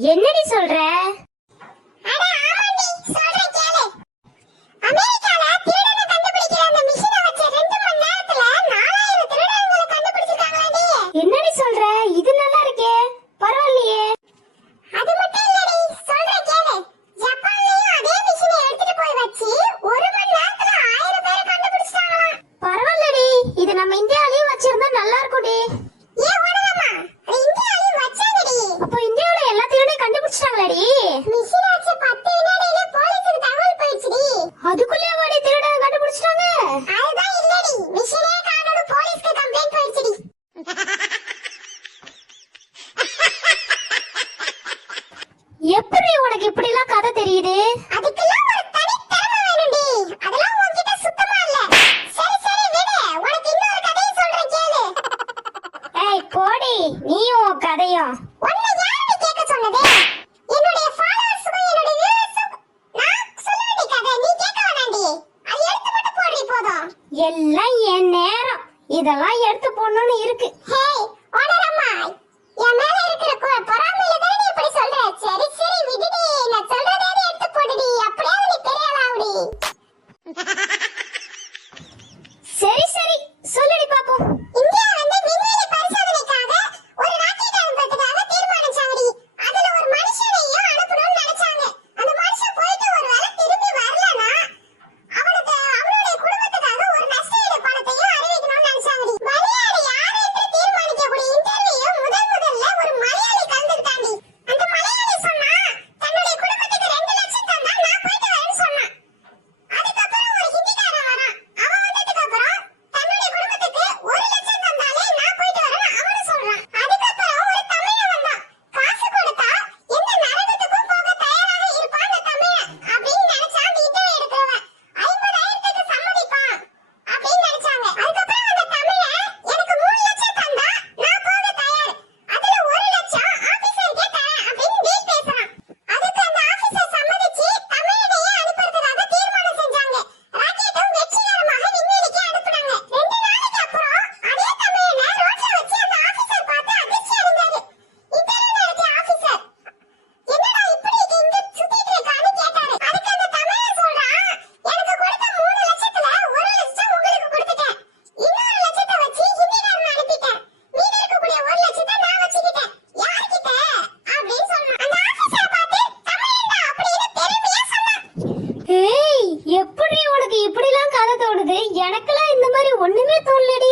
என்னடி சொல்ற? தெரியுது? அதுக்கெல்லாம் ஒரு தனி திறமை வேணும்டி. அதெல்லாம் உன்கிட்ட சுத்தமா இல்ல. சரி சரி விடு. உனக்கு இன்னொரு கதையை சொல்றேன் கேளு. ஏய் போடி. நீயும் உன் கதையும். உன்னை யாருடி கேட்க சொன்னது? என்னுடைய ஃபாலோவர்ஸுக்கும் என்னுடைய வியூவர்ஸுக்கும் நான் சொல்ல வேண்டிய கதை. நீ கேட்க வேணாண்டி. அது எடுத்து மட்டும் போடுறி போதும். எல்லாம் என் நேரம். இதெல்லாம் எடுத்து போடணும்னு இருக்கு. ஹே ஓனரம்மா என் மேல இருக்கிற பொறாமை எனக்கெல்லாம் இந்த மாதிரி ஒண்ணுமே தோணலடி.